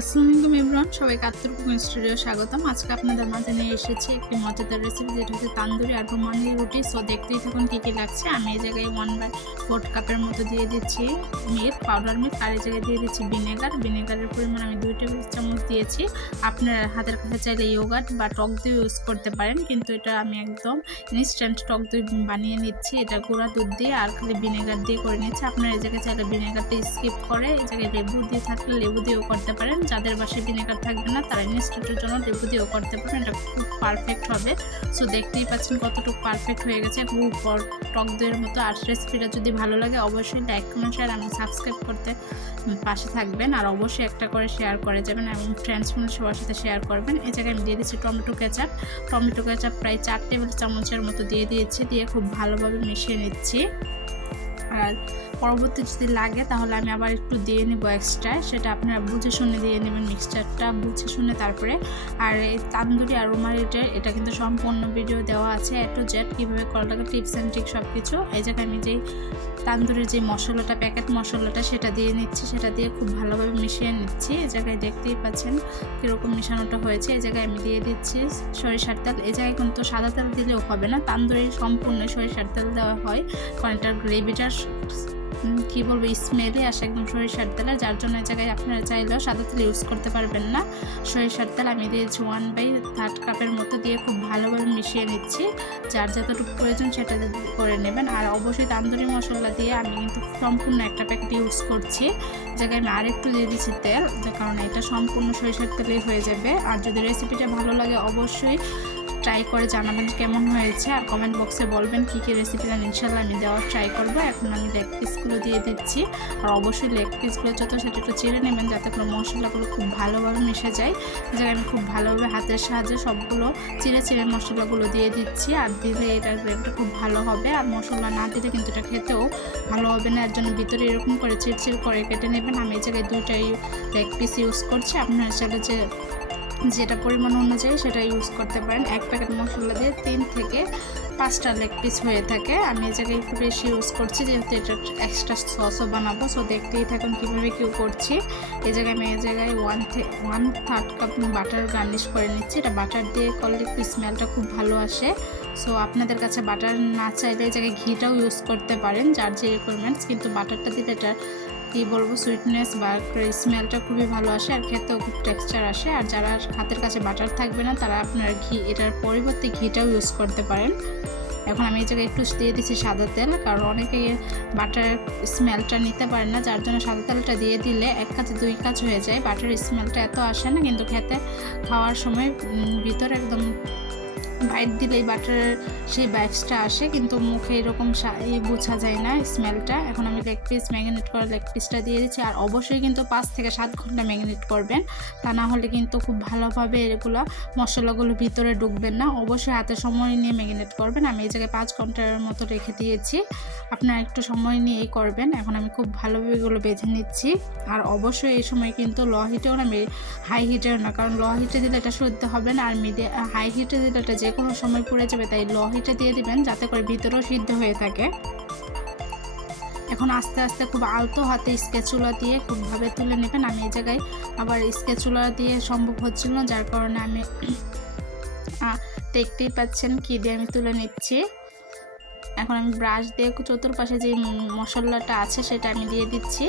আসসালামু আলাইকুম ইমরান সবাইকে আত্মর স্টুডিও স্বাগতম। আজকে আপনাদের মাঝে নিয়ে এসেছি একটি মজাদার রেসিপি যেটা হচ্ছে তান্দুরি আর রুমালি রুটি। সো দেখতেই থাকুন কী কী লাগছে। আমি এই জায়গায় ওয়ান বাই ফোর কাপের মতো দিয়ে দিচ্ছি মিল্ক পাউডার মিল্ক আর এই জায়গায় দিয়ে দিচ্ছি ভিনেগার ভিনেগারের পরিমাণ আমি দুই টেবিল চামচ দিয়েছি। আপনার হাতের কাছে চাইলে ইয়োগার্ট বা টক দই ইউজ করতে পারেন, কিন্তু এটা আমি একদম ইনস্ট্যান্ট টক দই বানিয়ে নিচ্ছি। এটা গুঁড়া দুধ দিয়ে আর খালি ভিনেগার দিয়ে করে নিচ্ছি। আপনার এই জায়গায় চাইলে ভিনেগারটা স্কিপ করে এই জায়গায় লেবু দিয়ে থাকলে লেবু দিয়েও করতে পারেন। যাদের বাসায় ভিনেগার থাকবে না, তারা ইনস্ট্যান্টের জন্য লেবু দিয়েও করতে পারেন এটা খুব পারফেক্ট হবে। সো দেখতেই পাচ্ছেন কতটুকু পারফেক্ট হয়ে গেছে। খুব টক দইয়ের মতো। আর রেসিপিটা যদি ভালো লাগে, অবশ্যই লাইক কমেন্ট শেয়ার আমি সাবস্ক্রাইব করতে পাশে থাকবেন। আর অবশ্যই একটা করে শেয়ার করে যাবেন এবং ফ্রেন্ডস ফ্রেন্ড সবার সাথে শেয়ার করবেন। এই জায়গায় আমি দিয়ে দিচ্ছি টমেটো কেচাপ টমেটো কেচাপ প্রায় চার টেবিল চামচের মতো দিয়ে দিয়েছি। দিয়ে খুব ভালোভাবে মিশিয়ে নিচ্ছি। আর পরবর্তী যদি লাগে, তাহলে আমি আবার একটু দিয়ে নেব এক্সট্রা সেটা আপনারা বুঝে শুনে দিয়ে নেবেন মিক্সচারটা বুঝে শুনে তারপরে। আর এই তান্দুরি আর রুমালিটের এটা কিন্তু সম্পূর্ণ ভিডিও দেওয়া আছে এ টু জেড কীভাবে করা লাগে টিপস অ্যান্ড ট্রিক সব কিছু এই জায়গায় আমি যেই তান্দুরির যে মশলাটা প্যাকেট মশলাটা, সেটা দিয়ে নিচ্ছি, সেটা দিয়ে খুব ভালোভাবে মিশিয়ে নিচ্ছি। এই জায়গায় দেখতেই পাচ্ছেন কীরকম মিশানোটা হয়েছে, এই জায়গায় আমি দিয়ে দিচ্ছি সরিষার তেল। এই জায়গায় কিন্তু সাদা তেল দিলেও হবে না, তান্দুরি সম্পূর্ণ সরিষার তেল দেওয়া হয়, কারণ এটার গ্রেভিটা কী বলব, স্মেলে আসে একদম সরিষার তেলের যার জন্য এই জায়গায় আপনারা চাইলেও সাদা তেল ইউজ করতে পারবেন না। সরিষার তেল আমি দিয়েছি ওয়ান বাই থার্ড কাপের মতো দিয়ে খুব ভালোভাবে মিশিয়ে নিচ্ছি। যার যতটুকু প্রয়োজন সেটা করে নেবেন। আর অবশ্যই তান্দুরি মশলা দিয়ে আমি কিন্তু সম্পূর্ণ একটা প্যাকেট ইউজ করছি। জায়গায় আমি আরেকটু দিয়ে দিচ্ছি তেল কারণে এটা সম্পূর্ণ সরিষার তেলেই হয়ে যাবে। আর যদি রেসিপিটা ভালো লাগে অবশ্যই ট্রাই করে জানাবেন কেমন হয়েছে, আর কমেন্ট বক্সে বলবেন কী কী রেসিপি ইনশাল্লাহ আমি দেওয়ার ট্রাই করব। এখন আমি লেগ পিসগুলো দিয়ে দিচ্ছি, আর অবশ্যই লেগ পিসগুলো যত সেটা একটু চেড়ে নেবেন যাতে করে মশলাগুলো খুব ভালোভাবে মিশে যায়। জায়গায় আমি খুব ভালোভাবে হাতের সাহায্যে সবগুলো চিড়ে চিড়ে মশলাগুলো দিয়ে দিচ্ছি, আর দিলে এটার গ্রেভটা খুব ভালো হবে। আর মশলা না দিলে কিন্তু এটা খেতেও ভালো হবে না, এর জন্য ভিতরে এরকম করে চিড়চিড় করে কেটে নেবেন। আমি এই জায়গায় দুইটাই লেগ পিস ইউজ করছি। আপনার সাথে যে যেটা পরিমাণ অনুযায়ী সেটা ইউজ করতে পারেন। এক প্যাকেট মশলা দিয়ে তিন থেকে পাঁচটা লেগ পিস হয়ে থাকে। আমি এই জায়গায় একটু বেশি ইউজ করছি, যেহেতু এটা এক্সট্রা সসও বানাবো। সো দেখতেই থাকুন কীভাবে কেউ করছি। এই জায়গায় আমি এই জায়গায় one one third cup butter garnish করে নিচ্ছি। এটা বাটার দিয়ে করলে একটু স্মেলটা খুব ভালো আসে। সো আপনাদের কাছে বাটার না চাইলে এই জায়গায় ঘিটাও ইউজ করতে পারেন, যার যে রিকোয়ারমেন্টস কিন্তু বাটারটা দিলে এটা কী বলব সুইটনেস বা স্মেলটা খুবই ভালো আসে আর খেতেও খুব টেক্সচার আসে। আর যারা হাতের কাছে বাটার থাকবে না, তারা আপনার ঘি, এটার পরিবর্তে ঘিটাও ইউজ করতে পারেন। এখন আমি এই জায়গায় একটু দিয়ে দিচ্ছি সাদা তেল, কারণ অনেকে বাটার স্মেলটা নিতে পারে না, যার জন্য সাদা তেলটা দিয়ে দিলে এক কাজে, দুই কাজ হয়ে যায়। বাটার স্মেলটা এত আসে না, কিন্তু খেতে, খাওয়ার সময় ভিতরে একদম বাইট দিলেই বাটারের সেই ব্যাচটা আসে, কিন্তু মুখে এরকম বোঝা যায় না স্মেলটা এখন আমি লেগ পিস ম্যাগনেট করা লেগ পিসটা দিয়ে দিচ্ছি, আর অবশ্যই কিন্তু পাঁচ থেকে সাত ঘণ্টা ম্যাগনেট করবেন। তা না হলে কিন্তু খুব ভালোভাবে এগুলো মশলাগুলো ভিতরে ঢুকবেন না। অবশ্যই হাতে সময় নিয়ে ম্যাগনেট করবেন। আমি এই জায়গায় পাঁচ ঘণ্টার মতো রেখে দিয়েছি। আপনারা একটু সময় নিয়েই করবেন। এখন আমি খুব ভালোভাবে এগুলো বেঁধে নিচ্ছি। আর অবশ্যই এই সময় কিন্তু ল হিটেও না হাই হিটেও না, কারণ ল হিটে দিলে এটা সহ্য হবে না। আর মিডিয়া হাই হিটে দিলে এটা যে কোনো সময় পড়ে যাবে, তাই ল হিটে দিয়ে দিবেন যাতে করে ভিতরেও সিদ্ধ হয়ে থাকে। এখন আস্তে আস্তে খুব আলতো হাতে স্কেচুলা দিয়ে খুবভাবে তুলে নেবেন। আমি এই জায়গায় আবার স্কেচুলা দিয়ে সম্ভব হচ্ছিল না, যার কারণে আমি দেখতেই পাচ্ছেন কি দিয়ে আমি তুলে নিচ্ছি। এখন আমি ব্রাশ দিয়ে চতুর্পাশে যে মশলাটা আছে সেটা আমি দিয়ে দিচ্ছি।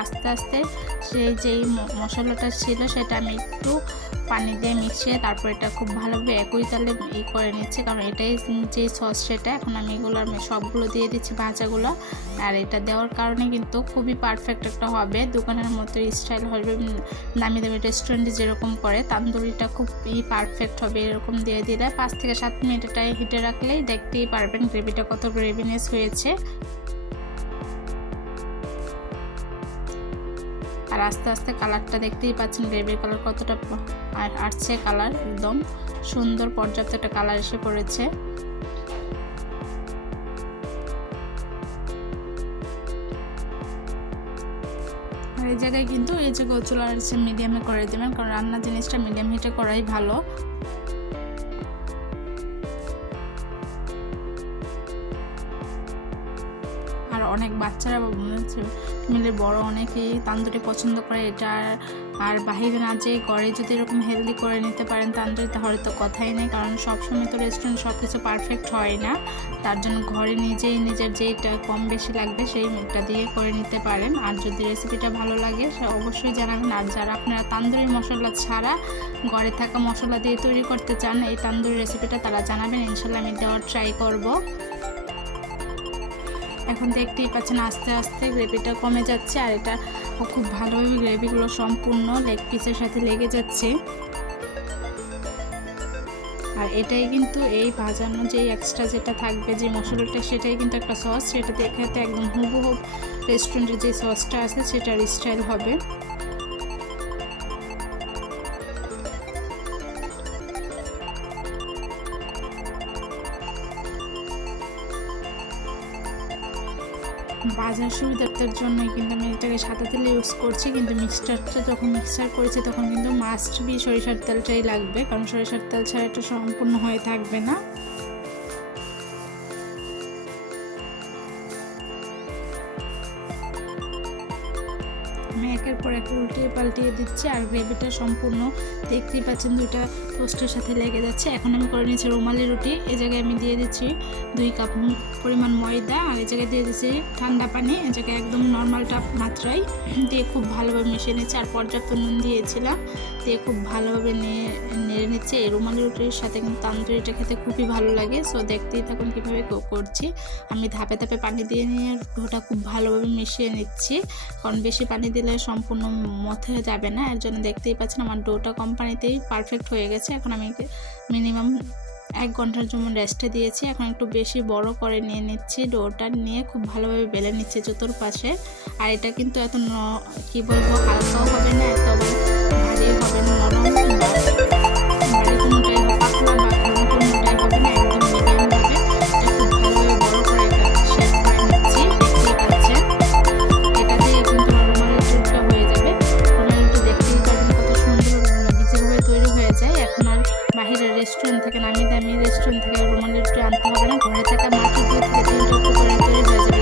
আস্তে আস্তে সেই যেই মশলাটা ছিল সেটা আমি একটু পানি দিয়ে মিশিয়ে তারপর এটা খুব ভালোভাবে একই তালে ই করে নিচ্ছি। কারণ এটাই যে সস সেটা, এখন আমি এগুলো সবগুলো দিয়ে দিচ্ছি ভাজাগুলো। আর এটা দেওয়ার কারণে কিন্তু খুবই পারফেক্ট একটা হবে। দোকানের মতো স্টাইল হবে দামি দামি রেস্টুরেন্টে যেরকম করে। তান্দুরিটা খুব ই পারফেক্ট হবে এরকম দিয়ে দিলে। পাঁচ থেকে সাত মিনিট এটাই হিটে রাখলেই দেখতেই পারবেন গ্রেভিটা কত গ্রেভিনেস হয়েছে। আর আস্তে আস্তে কালারটা দেখতেই পাচ্ছেন গ্রেভির কালার কতটা আর আসছে কালার একদম সুন্দর পর্যাপ্ত একটা কালার এসে পড়েছে। আর এই জায়গায় কিন্তু এই যে গোচুলার মিডিয়ামে করে দেবেন, কারণ রান্নার জিনিসটা মিডিয়াম হিটে করাই ভালো। অনেক বাচ্চারা মিলে বড় অনেকেই তান্দুরি পছন্দ করে, এটা আর বাহিরে না যেয়ে ঘরে যদি এরকম হেলদি করে নিতে পারেন তান্দুরি, তাহলে তো কথাই নেই, কারণ সবসময় তো রেস্টুরেন্ট সব কিছু পারফেক্ট হয় না। তার জন্য ঘরে নিজেই নিজের যেটা কম বেশি লাগবে সেইটা দিয়ে করে নিতে পারেন। আর যদি রেসিপিটা ভালো লাগে, সে অবশ্যই জানাবেন। আর যারা আপনারা তান্দুরি মশলা ছাড়া ঘরে থাকা মশলা দিয়ে তৈরি করতে চান, এই তান্দুরি রেসিপিটা তারা জানাবেন। ইনশাল্লাহ আমি দেওয়ার ট্রাই করব। এখন দেখতেই পাচ্ছেন আস্তে আস্তে গ্রেভিটা কমে যাচ্ছে আর এটা খুব ভালোভাবে গ্রেভিগুলো সম্পূর্ণ লেগ পিসের সাথে লেগে যাচ্ছে। আর এটাই কিন্তু এই ভাজানো যে এক্সট্রা যেটা থাকবে, যে মশলাটা, সেটাই কিন্তু একটা সস সেটা দেখাতে একদম হুবহু রেস্টুরেন্টের যে সসটা আছে, সেটার স্টাইল হবে। বাজার সুবিধার্থের জন্যই কিন্তু আমি এটাকে সাদা তেল ইউজ করছি, কিন্তু মিক্সচারটা যখন মিক্সচার করেছি তখন কিন্তু মাস্ট বি সরিষার তেলটাই লাগবে, কারণ সরিষার তেল ছাড়া এটা সম্পূর্ণ হয়ে থাকবে না। একের পর এক উল্টিয়ে পাল্টিয়ে দিচ্ছি আর গ্রেভিটা সম্পূর্ণ দেখতেই পাচ্ছেন দুইটা টোস্টের সাথে লেগে যাচ্ছে। এখন আমি করে নিয়েছি রুমালি রুটি। এ জায়গায় আমি দিয়ে দিচ্ছি দুই কাপ পরিমাণ ময়দা আর এ জায়গায় দিয়ে দিচ্ছি ঠান্ডা পানি। এ জায়গায় একদম নর্মাল টাপ মাত্রায়। দিয়ে খুব ভালোভাবে মিশিয়ে নিয়েছি আর পর্যাপ্ত নুন দিয়েছিলাম। দিয়ে খুব ভালোভাবে নিয়ে, নেড়ে নিচ্ছি। এই রুমালি রুটির সাথে কিন্তু তান্দুরিটা খেতে খুবই ভালো লাগে। সো দেখতেই থাকুন কীভাবে করছি। আমি ধাপে ধাপে পানি দিয়ে নিয়ে ডোটা খুব ভালোভাবে মিশিয়ে নিচ্ছি। কারণ বেশি পানি দিলে সম্পূর্ণ মথে যাবে না। এর জন্য দেখতেই পাচ্ছেন আমার ডোটা কোম্পানিতেই পারফেক্ট হয়ে গেছে। এখন আমি মিনিমাম এক ঘণ্টার জন্য রেস্টে দিয়েছি। এখন একটু বেশি বড় করে নিয়ে নিচ্ছি ডোটা। নিয়ে খুব ভালোভাবে বেলে নিচ্ছি চতুর্পাশে। আর এটা কিন্তু এত ন, কী বলব, হালকাও হবে না। রেস্টুরেন্ট থেকে নামিয়ে দামি রেস্টুরেন্ট থেকে রুমালের একটু আনতে হবে না ঘরে থাকা মাটি দিয়ে থেকে তিনটা উপকরণ তৈরি হয়ে যাবে